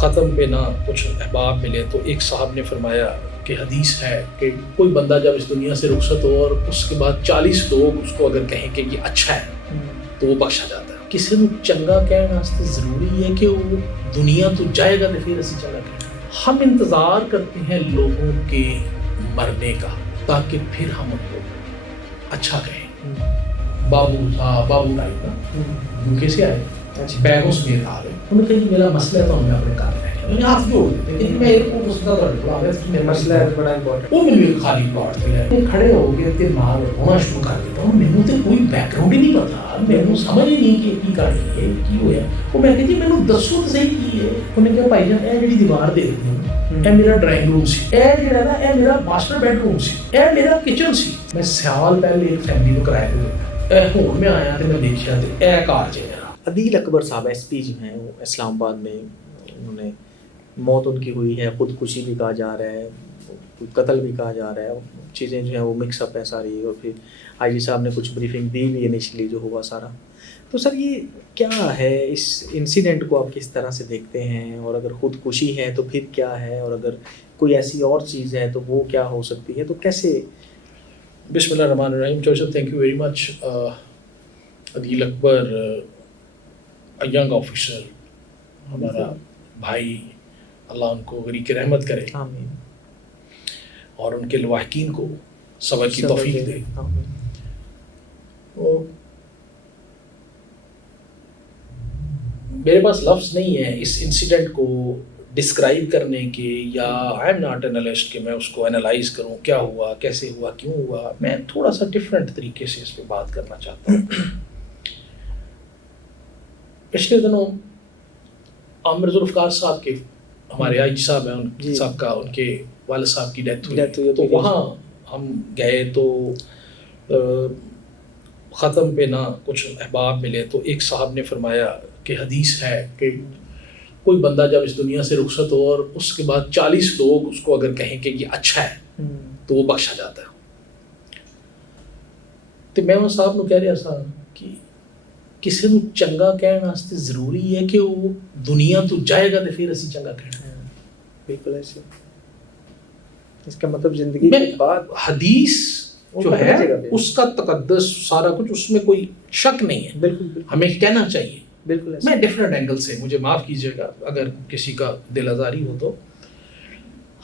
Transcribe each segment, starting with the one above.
ختم پہ نہ کچھ احباب ملے تو ایک صاحب نے فرمایا کہ حدیث ہے کہ کوئی بندہ جب اس دنیا سے رخصت ہو اور اس کے بعد 40 لوگ اس کو اگر کہیں کہ یہ اچھا ہے تو وہ بخشا جاتا ہے. کسی کو چنگا کہنے واسطے ضروری ہے کہ وہ دنیا تو جائے گا تو پھر اسی چنگا کہنا. ہم انتظار کرتے ہیں لوگوں کے مرنے کا تاکہ پھر ہم ان کو اچھا کہیں. بابو تھا، بابو بھائی تھا، یوکے سے آئے، بیگوں سے میرے آ رہے. انہوں نے کہا کہ میرا مسئلہ ہے تو ہمیں اپنے کام میں ہے. ہاتھ جوڑ دیتے کہ میں ایئرپورٹ اس کا مسئلہ ہے بڑا امپورٹنٹ. وہ میرے خالی پلاٹ تھے، کھڑے ہو کے تے مال ہونا شروع کر دیتا ہوں. مینوں تے کوئی بیک گراؤنڈ ہی نہیں پتا، مینوں سمجھ ہی نہیں کہ کی کہانی ہے کی ہویا. وہ میں کہ جی مینوں دسو تے صحیح کی ہے. انہوں نے کہا بھائی جان اے جڑی دیوار دیکھدے ہو اے میرا ڈرائنگ روم سی، اے جڑا نا اے میرا ماسٹر بیڈ روم سی، اے میرا کچن سی. میں سال پہلے ایک فیملی کو کرایہ تے دیتا، اے ہون میں آیا تے میں دیکھیا تے اے کار چ میرا. عدیل اکبر صاحب ایس پی جو ہیں وہ اسلام آباد میں، انہوں نے موت ان کی ہوئی ہے، خودکشی بھی کہا جا رہا ہے، قتل بھی کہا جا رہا ہے. چیزیں جو ہیں وہ مکس اپ ہیں ساری. اور پھر آئی جی صاحب نے کچھ بریفنگ دی بھی انیشلی جو ہوا سارا. تو سر یہ کیا ہے، اس انسیڈنٹ کو آپ کس طرح سے دیکھتے ہیں؟ اور اگر خودکشی ہے تو پھر کیا ہے؟ اور اگر کوئی ایسی اور چیز ہے تو وہ کیا ہو سکتی ہے؟ تو کیسے؟ بسم اللہ الرحمن الرحیم. جوشف thank you very much. Adeel Akbar young officer, ہمارا بھائی، اللہ ان کو غریق رحمت کرے آمین، اور ان کے لواحقین کو صبر کی توفیق دے. میرے پاس لفظ نہیں ہے اس انسیڈنٹ کو ڈسکرائب کرنے کے، یا آئی ایم ناٹ انالسٹ کہ میں اس کو انالائز کروں کیا ہوا، کیسے ہوا، کیوں ہوا. میں تھوڑا سا ڈفرینٹ طریقے سے اس پہ بات کرنا چاہتا ہوں. پچھلے دنوں عامر ذوالفقار صاحب کے، ہمارے آئی جی صاحب ہیں، ان صاحب کا، ان کے والد صاحب کی ڈیتھ ہوئی. تو وہاں ہم گئے تو ختم پہ نہ کچھ احباب ملے تو ایک صاحب نے فرمایا کہ حدیث ہے کہ کوئی بندہ جب اس دنیا سے رخصت ہو اور اس کے بعد 40 لوگ اس کو اگر کہیں کہ یہ اچھا ہے تو وہ بخشا جاتا ہے. تو میں وہ صاحب نے کہہ رہا تھا کہ کسی کو چنگا کہنے واسطے ضروری ہے کہ وہ دنیا تو جائے گا تو پھر اسی چنگا کہنا. بالکل ایسے. اس کا مطلب زندگی میں کے بعد حدیث جو ہے اس کا تقدس سارا کچھ، اس میں کوئی شک نہیں ہے. بالکل ہمیں کہنا چاہیے. بالکل. میں ڈفرینٹ اینگل سے، مجھے معاف کیجیے گا اگر کسی کا دل آزاری ہو تو.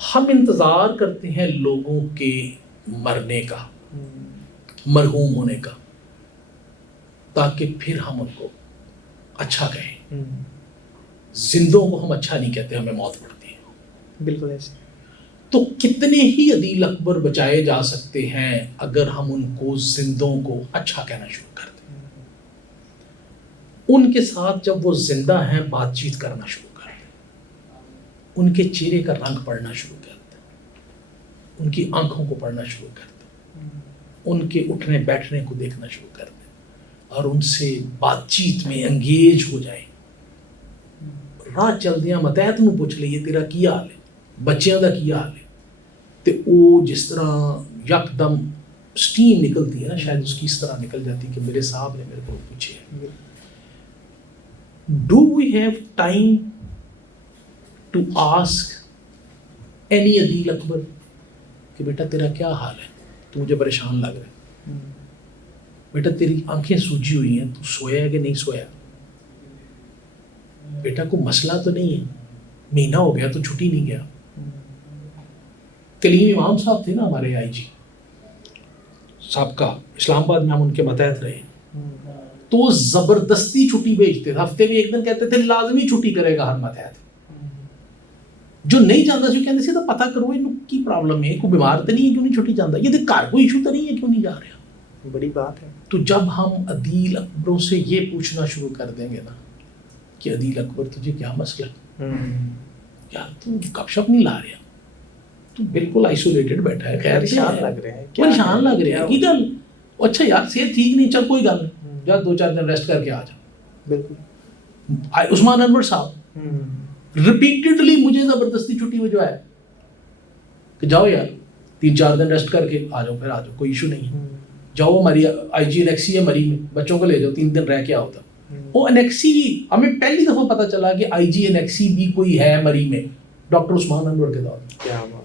ہم انتظار کرتے ہیں لوگوں کے مرنے کا، مرحوم ہونے کا، تاکہ پھر ہم ان کو اچھا کہیں. زندوں کو ہم اچھا نہیں کہتے، ہمیں موت پڑتی ہے. بالکل ایسے. تو کتنے ہی عدیل اکبر بچائے جا سکتے ہیں اگر ہم ان کو زندوں کو اچھا کہنا شروع کر دیں. ان کے ساتھ جب وہ زندہ ہیں بات چیت کرنا شروع کر دیں، ان کے چہرے کا رنگ پڑھنا شروع کر دیں، ان کی آنکھوں کو پڑھنا شروع کر دیں، ان کے اٹھنے بیٹھنے کو دیکھنا شروع کر دیں اور ان سے بات چیت میں انگیج ہو جائیں. راہ چلدیاں متحت نو پوچھ لئیے تیرا کی حال ہے، بچیاں دا کی حال ہے. تو وہ جس طرح یک دم سٹیم نکلتی ہے نا، شاید اس کی اس طرح نکل جاتی کہ میرے صاحب نے میرے کو پوچھے do we have time to ask any Adeel Akbar کہ بیٹا تیرا کیا حال ہے، تو مجھے پریشان لگ رہا ہے، بیٹا تیری آنکھیں سوجی ہوئی ہیں، تو سویا ہے کہ نہیں سویا، بیٹا کوئی مسئلہ تو نہیں ہے، مہینہ ہو گیا تو چھٹی نہیں گیا. کلیم امام صاحب تھے نا ہمارے آئی جی صاحب کا، اسلام آباد میں ہم ان کے ماتحت رہے، تو وہ زبردستی چھٹی بھیجتے تھے. ہفتے میں ایک دن کہتے تھے لازمی چھٹی کرے گا ہر ماتحت. جو نہیں جانتا سی کہتے تھے پتا کرو ان کی پرابلم ہے، کوئی بیمار تو نہیں ہے کیوں نہیں چھٹی جانتا، یہ گھر کوئی ایشو تو نہیں ہے کیوں نہیں جا رہا. بڑی بات ہے. تو جب ہم عدیل اکبروں سے یہ پوچھنا شروع کر دیں گے نا کہ عدیل اکبر تجھے کیا مسئلہ، یار تو گپ شپ نہیں لا رہا، تو بالکل آئسولیٹڈ بیٹھا ہے، خیر پریشان لگ رہے ہیں، پریشان لگ رہے ہیں کی گل، اچھا یار صحت ٹھیک نہیں، چل کوئی گل نہیں، جا 2-4 دن ریسٹ کر کے آ جا. بالکل. عثمان انور صاحب ریپیٹڈلی مجھے زبردستی چھٹی بھجوایا کہ جاؤ یار 3-4 دن ریسٹ کر کے آ جاؤ، پھر آ جاؤ، کوئی ایشو نہیں ہے. جاؤ ہماری آئی جی الیکسی ہے مری میں، بچوں کو لے جاؤ 3 دن رہ کے آؤ تھا. وہ انیکسی ہمیں پہلی دفعہ پتہ چلا کہ آئی جی انیکسی بھی کوئی ہے مری میں ڈاکٹر عثمان انور کے دور میں. کیا بات.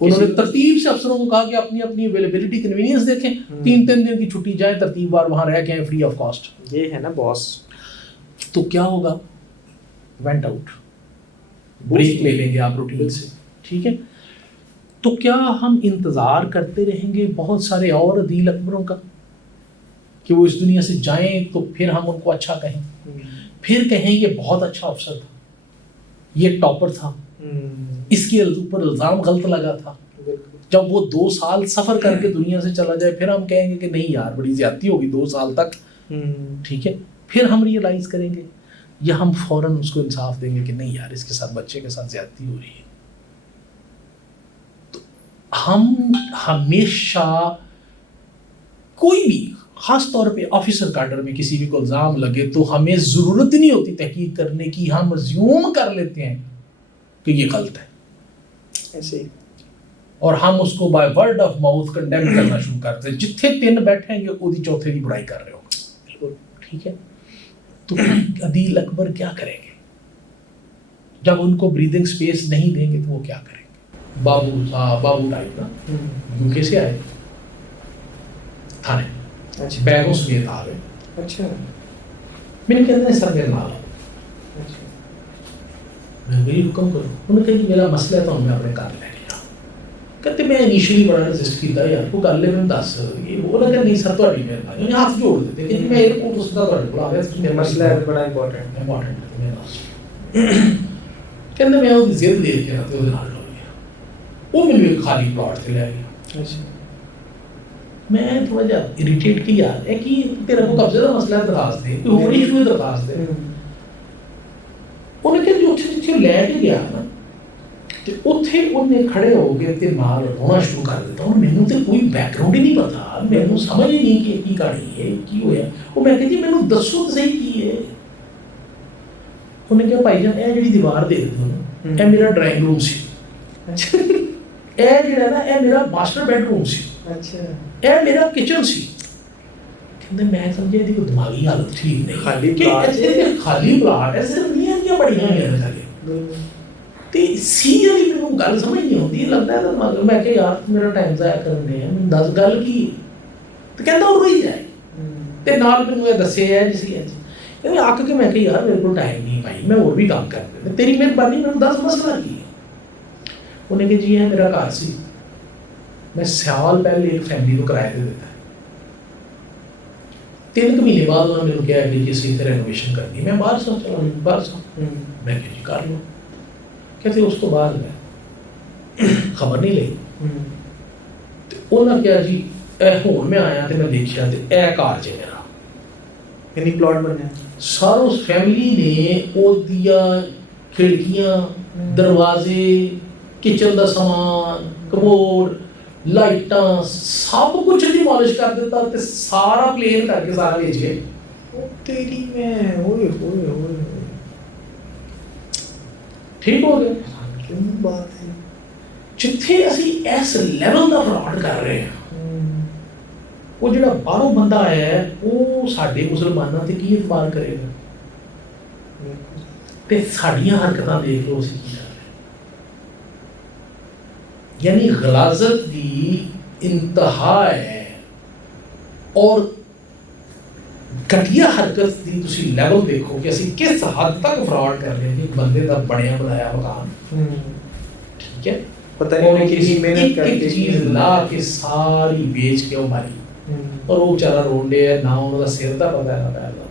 انہوں نے ترتیب سے افسروں کو کہا کہ اپنی اپنی اویلیبلٹی کنوینئنس دیکھیں, 3 دن کی چھٹی جائیں, ترتیب وار وہاں رہ کے آئیں فری آف کاسٹ. یہ ہے نا باس. تو کیا ہوگا, وینٹ آؤٹ, بریک لے لیں گے آپ روٹین سے, ٹھیک ہے. تو کیا ہم انتظار کرتے رہیں گے بہت سارے اور عدیل اکبروں کا کہ وہ اس دنیا سے جائیں تو پھر ہم ان کو اچھا کہیں, پھر کہیں یہ بہت اچھا افسر تھا, یہ ٹاپر تھا, اس کے اوپر الزام غلط لگا تھا. جب وہ 2 سال سفر کر کے دنیا سے چلا جائے پھر ہم کہیں گے کہ نہیں یار بڑی زیادتی ہوگی 2 سال تک, ٹھیک ہے. پھر ہم ریئلائز کریں گے یا ہم فوراً اس کو انصاف دیں گے کہ نہیں یار اس کے ساتھ بچے کے ساتھ زیادتی ہو رہی ہے. تو ہم ہمیشہ کوئی بھی, خاص طور پہ آفیسر کاڈر میں کسی بھی کو الزام لگے تو ہمیں ضرورت ہی نہیں ہوتی تحقیق کرنے کی, ہم ازیوم کر لیتے ہیں کہ یہ غلط ہے ایسے ہی, اور ہم اس کو by word of mouth condemn کرنا شروع کرتے ہیں. جتنے 3 بیٹھیں گے وہی چوتھے کی برائی کر رہے ہوں گے, ٹھیک ہے. تو عدیل اکبر کیا کریں گے جب ان کو بریدنگ سپیس نہیں دیں گے, تو وہ کیا کریں گے. بابو ٹائپ نا یوکے سے آئے تھانے, بیگوں سمیت آ گئے. اچھا, میں نے کہتے ہیں سر میرے نال, میں میری حکم کروں. انہوں نے کہا کہ میرا مسئلہ ہے تو ہمیں اپنے کار لے لیا. کہتے میں انیشلی بڑا رجسٹ کیتا یار کو کر لے میں 10 یہ وہ لگا نہیں سر تھوڑی مہربانی, انہیں ہاتھ جوڑ دیتے کہ میں ایئرپورٹ اس کا تھوڑے بلا گیا مسئلہ ہے بڑا امپورٹنٹ ہے میرا. کہتے میں وہ ضد دے کے رہتے وہ نال ہو گیا, وہ مجھے ایک خالی پلاٹ سے لے گیا. میں تھوڑا جا اریٹیٹ کی یار ہے کہ تیرا کو قبضے کا مسئلہ ہے درخواست دے, کوئی اور ایشو ہے درخواست دے. انہیں کہ جو اچھے لے کے گیا نا تو اتنے انہیں کھڑے ہو گئے تے نال رونا شروع کر دیتا. اور مینوں تے کوئی بیک گراؤنڈ ہی نہیں پتا, مینوں سمجھ ہی نہیں کہ کی کہانی ہے کی ہویا. وہ میں کہ جی مینوں دسو تے صحیح کی ہے. انہیں کہا بھائی جان اے جڑی دیوار دیکھ دو نا اے میرا ڈرائنگ روم سی, اے جڑا نا اے میرا ماسٹر بیڈ روم سی, اے میرا کچن سی. کہندے میں سمجھے دی کوئی دماغی حالت ٹھیک نہیں, خالی پلاٹ ہے صرف نہیں کیا بڑی ہیں تے سیریسلی میں گل سمجھ نہیں ہوندی. لگتا ہے تو میں کہ یار میرا ٹائم ضائع کرنے ہیں, میں 10 گل کی تو کہندا وہ روئی جائے تے نال مینوں یہ دسے ہے جس کی ہے آ کے میں کہ یار میرے کو ٹائم نہیں بھائی میں اور بھی کام کرتے ہیں, تیری مہربانی مینوں 10 مسئلہ کی. انہیں کہ جی ہے میرا گھر سی, میں سال پہلے ایک فیملی کو کرایہ دے دیتا ہے. 3 مہینے بعد انہوں نے کہا کہ جی صحیح رینوویشن کرنی ہے. میں باہر سا چلا باہر سا میں کہ جی کر لوں. کہتے اس تو بعد میں خبر نہیں لئی. انہوں نے کہا جی اے ہون میں آیا تو میں دیکھا تو اے کار چ میرا یعنی پلاٹ بنیا ساروں فیملی نے وہ دیا کھڑکیاں دروازے کچن دا سامان کموڈ لائٹاں سب کچھ ڈیمالش کر دیتا تے سارا پلین کر کے سارا بھیج گئے. تیری میں ہوئے ہوئے ہوئے ٹھیک ہو گیا. کیوں بات ہے جتھے اسی اس لیول دا فراڈ کر رہے ہیں وہ جڑا باہروں بندہ آیا ہے وہ ساڈے مسلماناں تے کی اعتبار کرے گا تے ساڈیاں حرکتاں دیکھ لو اسی کی. یعنی غلاظت دی انتہا ہے اور گھٹیا حرکت دی تسی لیول دیکھو کہ اسی کس حد تک فراڈ کر رہے ہیں. بندے دا بنیا بنایا مکان ٹھیک ہے پتہ نہیں کسی محنت کر کے چیز لا کے ساری بیچ کے وہ ماری اور وہ بیچارہ رونڈے ہے نہ انہوں دا سر دا پتہ ہے نہ پیر دا.